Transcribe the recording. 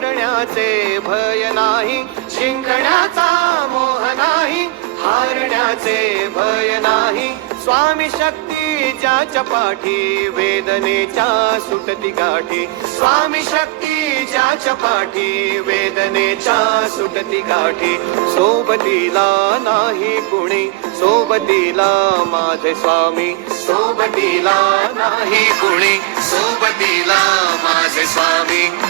मरण्याचे भय नाही, जिंकण्याचा मोह नाही, हारण्याचे भय नाही. स्वामी शक्ती ज्याच्या पाठी, वेदनेच्या सुटती गाठी. स्वामी शक्ती ज्याच्या पाठी, वेदनेच्या सुटती गाठी. सोबतीला नाही कुणी, सोबतीला माझे स्वामी. सोबतीला नाही कुणी, सोबतीला माझे स्वामी.